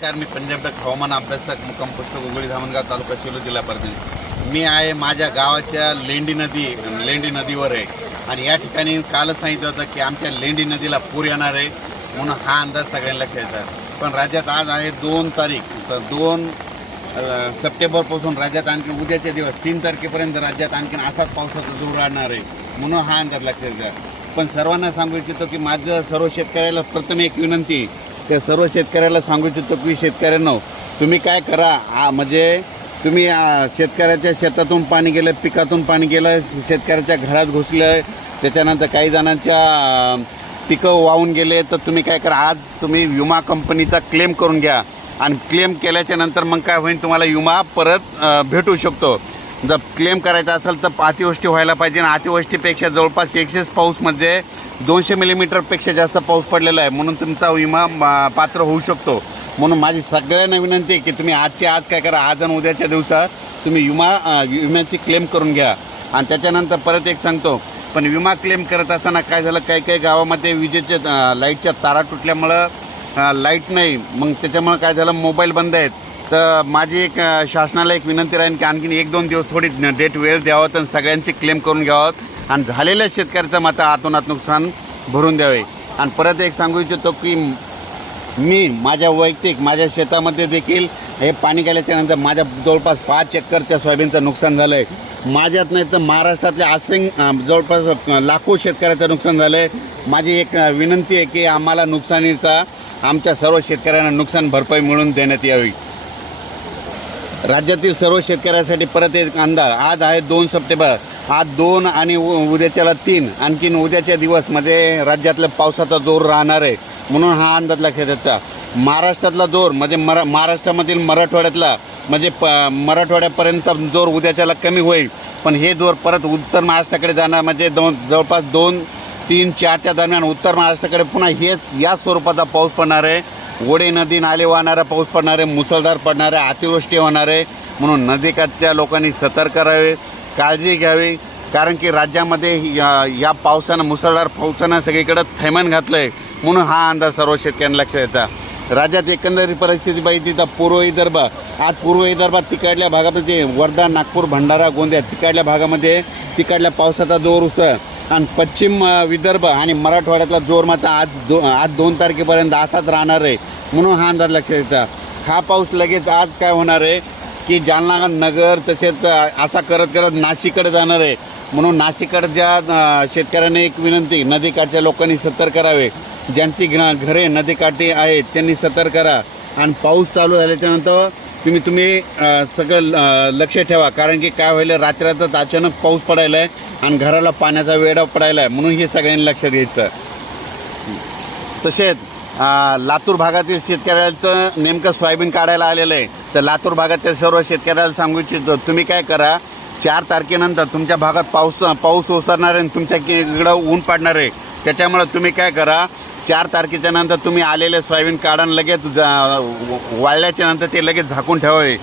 मी पंजाब हवामान अभ्यासक मुक्काम पोस्ट गोगोळी धामणगाव तालुका शिरूर जिल्हा परभणी. मी आहे माझ्या गावाच्या लेंडी नदीवर आहे आणि या ठिकाणी कालच सांगितलं होतं की आमच्या लेंडी नदीला पूर येणार आहे म्हणून हा अंदाज सगळ्यांना लक्षात येतात. पण राज्यात आज आहे 2 तारीख, तर 2 सप्टेंबरपासून राज्यात आणखी उद्याचे दिवस 3 तारखेपर्यंत राज्यात आणखीन असाच पावसाचा जोर राहणार आहे म्हणून हा अंदाज लक्षात येतात. पण सर्वांना सांगू इच्छितो की माझं सर्व शेतकऱ्याला प्रथम एक विनंती, त्या सर्व शेतकऱ्याला सांगू इच्छितो की शेतकऱ्यांनो तुम्ही काय करा, म्हणजे तुम्ही शेतकऱ्याच्या शेतातून पाणी गेलं, पिकातून पाणी गेलं, शेतकऱ्याच्या घरात घुसलं, त्याच्यानंतर काही जणांच्या पिकं वाहून गेले, तर तुम्ही काय करा, आज तुम्ही विमा कंपनीचा क्लेम करून घ्या आणि क्लेम केल्याच्या नंतर मग काय होईल, तुम्हाला विमा परत भेटू शकतो. जर क्लेम करायचा असेल तर अतिवृष्टी व्हायला पाहिजे आणि अतिवृष्टीपेक्षा जवळपास एक्सेस पाऊसमध्ये 200 मिलीमीटरपेक्षा जास्त पाऊस पडलेला आहे म्हणून तुमचा विमा पात्र होऊ शकतो. म्हणून माझी सगळ्यांना विनंती आहे की तुम्ही आजच्या आज काय करा, आज आणि उद्याच्या दिवसात तुम्ही विम्याची क्लेम करून घ्या. आणि त्याच्यानंतर परत एक सांगतो, पण विमा क्लेम करत असताना काय झालं, काही गावामध्ये विजेचे लाईटच्या तारा तुटल्यामुळं लाईट नाही, मग त्याच्यामुळं काय झालं, मोबाईल बंद आहेत. तर माझी एक शासनाला एक विनंती राहील की आणखीन 1-2 दिवस थोडी डेट वेळ द्यावं आणि सगळ्यांची क्लेम करून घ्यावं आणि झालेल्या शेतकऱ्याचं आतोनात नुकसान भरून द्यावे. आणि परत एक सांगू इच्छितो की मी माझ्या शेतामध्ये देखील हे पाणी गेल्याच्यानंतर माझ्या जवळपास 5 एकरच्या सोयाबीनचं नुकसान झालं आहे. माझ्यात नाही तर महाराष्ट्रातल्या जवळपास लाखो शेतकऱ्याचं नुकसान झालं आहे. माझी एक विनंती आहे की आम्हाला नुकसानीचा आमच्या सर्व शेतकऱ्यांना नुकसान भरपाई मिळून देण्यात यावी. राज्यातील सर्व शेतकऱ्यांसाठी परत एक अंदाज, आज आहे 2 सप्टेंबर, आज 2 आणि उद्याच्याला 3, आणखीन उद्याच्या दिवसमध्ये राज्यातल्या पावसाचा जोर राहणार आहे म्हणून हा अंदाज लक्षात येतो. महाराष्ट्रातला जोर म्हणजे महाराष्ट्रामधील मराठवाड्यातला म्हणजे मराठवाड्यापर्यंत जोर उद्याच्याला कमी होईल, पण हे जोर परत उत्तर महाराष्ट्राकडे जाणार, म्हणजे जवळपास 2, 3, 4च्या दरम्यान उत्तर महाराष्ट्राकडे पुन्हा या स्वरूपाचा पाऊस पडणार आहे. ओढे नदी नाले वाहणारा पाऊस पडणार आहे, मुसळधार पडणार आहे, अतिवृष्टी होणार आहे. म्हणून नदीकाठच्या लोकांनी सतर्क राहावे, काळजी घ्यावी, कारण की राज्यामध्ये या पावसानं, मुसळधार पावसानं सगळीकडं थैमान घातलं आहे म्हणून हा अंदाज सर्व शेतकऱ्यांना लक्षात येतात. राज्यात एकंदरीत परिस्थिती पाहिजे तर पूर्व विदर्भात तिकडल्या भागामध्ये वर्धा, नागपूर, भंडारा, गोंदिया तिकडल्या भागामध्ये तिकडल्या पावसाचा जोर उसळ आणि पश्चिम विदर्भ आणि मराठवाड्यातला जोर मात्र आज 2 तारखेपर्यंत असाच राहणार आहे म्हणून हा अंदाज लक्षात येतात. हा पाऊस लगेच आज काय होणार आहे की जालना, नगर तसेच असा करत नाशिककडे जाणार आहे. म्हणून नाशिककडच्या शेतकऱ्यांना एक विनंती, नदीकाठच्या लोकांनी सतर्क करावे, ज्यांची घरे नदीकाठी आहेत त्यांनी सतर्क करा. आणि पाऊस चालू झाल्याच्यानंतर तुम्ही सगळं लक्ष ठेवा, कारण की काय व्हायला, रात्रातच अचानक पाऊस पडायला आहे आणि घराला पाण्याचा वेढा पडायला आहे म्हणून हे सगळ्यांनी लक्षात घ्यायचं. तसेच लातूर भागातील शेतकऱ्याचं नेमकं सोयाबीन काढायला आलेलं आहे, तर लातूर भागातील सर्व शेतकऱ्याला सांगू इच्छितो, तुम्ही काय करा, 4 तारखेनंतर तुमच्या भागात पाऊस ओसरणार आहे आणि तुमच्या इकडं ऊन पडणार आहे. त्याच्यामुळं तुम्ही काय करा, 4 तारखेच्या नंतर तुम्ही आलेले सोयाबीन काढा, लगेच वाळल्याच्या नंतर ते लगेच झाकून ठेवावे.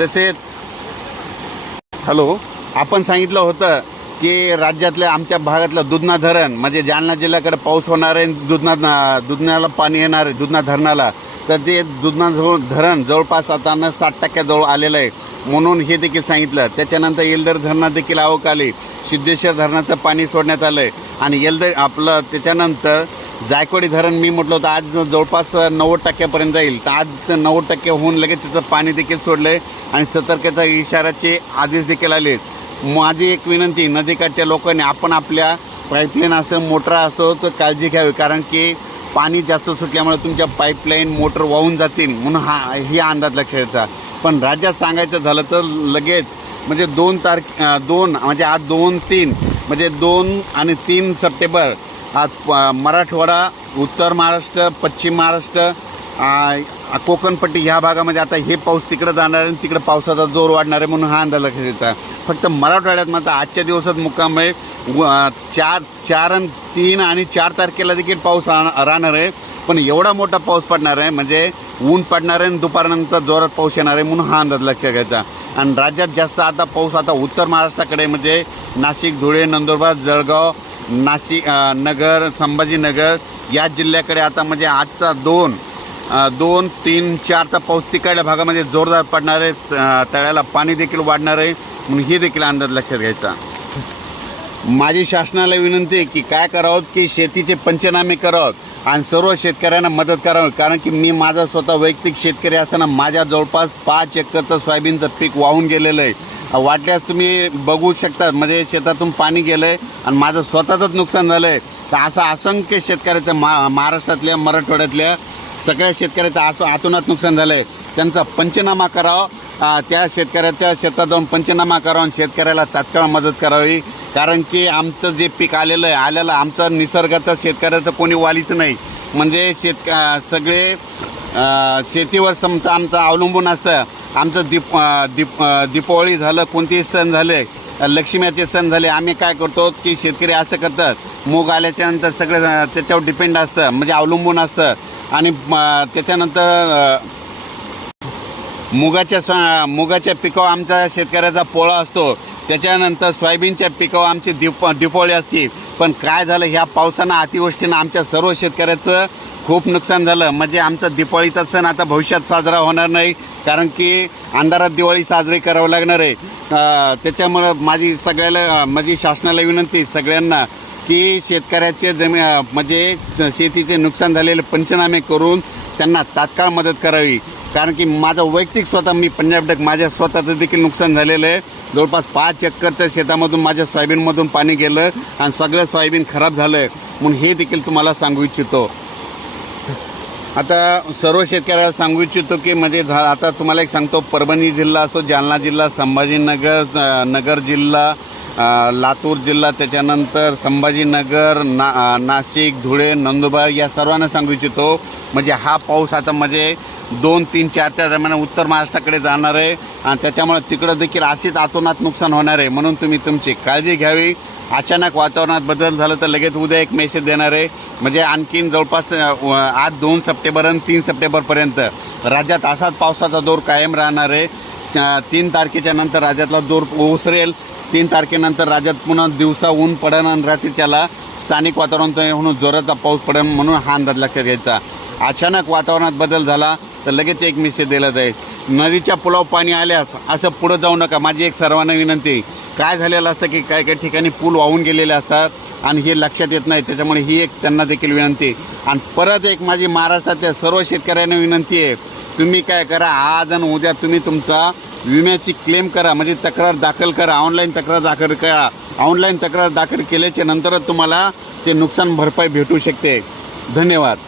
तसेच आपण सांगितलं होतं की राज्यातल्या आमच्या भागातलं दुधना धरण म्हणजे जालना जिल्ह्याकडे पाऊस होणार आहे, दुधनाला पाणी येणार आहे, दुधना धरणाला, तर ते दुधना धरण जवळपास आता 60% जवळ आलेलं आहे म्हणून हे देखील सांगितलं. त्याच्यानंतर येलदर धरणात देखील आवक आली, सिद्धेश्वर धरणाचं पाणी सोडण्यात आलं आहे आणि त्याच्यानंतर जायकवाडी धरण मी म्हटलं होतं आज जवळपास 90% जाईल, तर आज 90% होऊन लगेच त्याचं पाणी देखील सोडलं आहे आणि सतर्कतेचा इशाऱ्याचे आदेश देखील आले. माझी एक विनंती, नदीकाठच्या लोकांनी आपण आपल्या पाईपलाईन असो, मोटर असो तर काळजी घ्यावी, कारण की पाणी जास्त सुटल्यामुळे तुमच्या पाईपलाईन, मोटर वाहून जातील म्हणून ही अंदाज लक्षात येतात. पण राज्यात सांगायचं झालं तर लगेच म्हणजे 2 म्हणजे आज 2-3 म्हणजे 2 आणि 3 सप्टेंबर आज मराठवाडा, उत्तर महाराष्ट्र, पश्चिम महाराष्ट्र, कोकणपट्टी ह्या भागामध्ये आता हे पाऊस तिकडं जाणार आहे आणि तिकडं पावसाचा जोर वाढणार आहे म्हणून हा अंदाज लक्षात येतात. फक्त मराठवाड्यात मात्र आजच्या दिवसात मुक्काम आहे. 3 आणि 4 तारखेला देखील पाऊस राहणार आहे, पण एवढा मोठा पाऊस पडणार आहे म्हणजे ऊन पडणार आहे आणि दुपारनंतर जोरात पाऊस येणार आहे म्हणून हा अंदाज लक्षात घ्यायचा. आणि राज्यात जास्त आता पाऊस उत्तर महाराष्ट्राकडे म्हणजे नाशिक, धुळे, नंदुरबार, जळगाव, नाशिक, नगर, संभाजीनगर या जिल्ह्याकडे आता म्हणजे आजचा 2 2, 3, 4चा पाऊस तिकडल्या भागामध्ये जोरदार पडणार आहे, तळ्याला पाणी देखील वाढणार आहे, म्हणून हे देखील अंदाज लक्षात घ्यायचा. माझी शासनाला विनंती आहे की काय करावं की शेतीचे पंचनामे करावं आणि सर्व शेतकऱ्यांना मदत करावी. कारण की मी माझा स्वतः वैयक्तिक शेतकरी असताना माझ्या जवळपास 5 एकरचं सोयाबीनचं पीक वाहून गेलेलं आहे. वाटल्यास तुम्ही बघू शकता, म्हणजे शेतातून पाणी गेलं आहे आणि माझं स्वतःचंच नुकसान झालं आहे. तर असं असंख्य शेतकऱ्याचं महाराष्ट्रातल्या मराठवाड्यातल्या सगळ्या शेतकऱ्याचं असं आतोनात नुकसान झालं आहे. त्यांचा पंचनामा करावा, त्या शेतकऱ्याच्या शेतात जाऊन पंचनामा करावा आणि शेतकऱ्याला तात्काळ मदत करावी. कारण की आमचं जे पीक आलेलं आमचं निसर्गाचं शेतकऱ्याचं कोणी वालीच नाही. म्हणजे सगळे शेतीवर समजा आमचं अवलंबून असतं. आमचं दीपावली झालं, कोणतेही सण झाले, लक्ष्मीचे सण झाले, आम्ही काय करतो की शेतकरी असं करतात, मूग आल्याच्यानंतर सगळं त्याच्यावर डिपेंड असतं, म्हणजे अवलंबून असतं. आणि त्याच्यानंतर मुगाच्या पिकावर आमचा शेतकऱ्याचा पोळा असतो. त्याच्यानंतर सोयाबीनच्या पिकावर आमची दीपावली असते. पण काय झालं, ह्या पावसानं अतिवृष्टीनं आमच्या सर्व शेतकऱ्याचं खूप नुकसान झालं. म्हणजे आमचा दीपावलीचा सण आता भविष्यात साजरा होणार नाही, कारण की अंधारात दिवाळी साजरी करावं लागणार आहे. त्याच्यामुळं माझी शासनाला विनंती सगळ्यांना की शेतकऱ्याचे म्हणजे शेतीचे नुकसान झालेले पंचनामे करून त्यांना तात्काळ मदत करावी. कारण की माझं वैयक्तिक स्वतः मी पंजाब डक माझ्या स्वतःचं देखील नुकसान झालेलं आहे. जवळपास 5 एकरच्या शेतामधून माझ्या सोयाबीनमधून पाणी गेलं आणि सगळं सोयाबीन खराब झालं आहे. म्हणून हे देखील तुम्हाला सांगू इच्छितो. आता सर्व शेतकऱ्याला सांगू इच्छितो की म्हणजे आता तुम्हाला एक सांगतो, परभणी जिल्हा असो, जालना जिल्हा, नगर जिल्हा, लातूर जिल्हा, त्याच्यानंतर संभाजीनगर, नाशिक, धुळे, नंदुरबार या सर्वांना सांगू इच्छितो. म्हणजे हा पाऊस आता म्हणजे 2, 3, 4च्या दरम्यान उत्तर महाराष्ट्राकडे जाणार आहे आणि त्याच्यामुळे तिकडं देखील असेच आतोनात नुकसान होणार आहे. म्हणून तुम्ही तुमची काळजी घ्यावी. अचानक वातावरणात बदल झालं तर लगेच उद्या एक मेसेज देणार आहे. म्हणजे आणखीन जवळपास आज 2 सप्टेंबर आणि 3 सप्टेंबरपर्यंत राज्यात असाच पावसाचा जोर कायम राहणार आहे. 3 तारखेच्या नंतर राज्यातला जोर ओसरेल. 3 तारखेनंतर राज्यात पुन्हा दिवसा ऊन पडेल आणि रात्रीच्याला स्थानिक वातावरण म्हणून जोराचा पाऊस पडेल. म्हणून हा अंदाज लक्षात घ्यायचा. अचानक वातावरणात बदल झाला तर लगेच एक मेसेज दिला जाईल. नदीच्या पुलावर पाणी आल्यास असं पुढं जाऊ नका. माझी एक सर्वांना विनंती. काय झालेलं असतं की काही ठिकाणी पूल वाहून गेलेले असतात आणि हे लक्षात येत नाही. त्याच्यामुळे ही एक त्यांना देखील विनंती. आणि परत एक माझी महाराष्ट्रातल्या सर्व शेतकऱ्यांना विनंती आहे, तुम्ही काय करा, आज आणि उद्या तुम्ही तुमचा विम्याची क्लेम करा, म्हणजे तक्रार दाखल करा. ऑनलाईन तक्रार दाखल करा. ऑनलाईन तक्रार दाखल केल्याच्या नंतरच तुम्हाला ते नुकसान भरपाई भेटू शकते. धन्यवाद.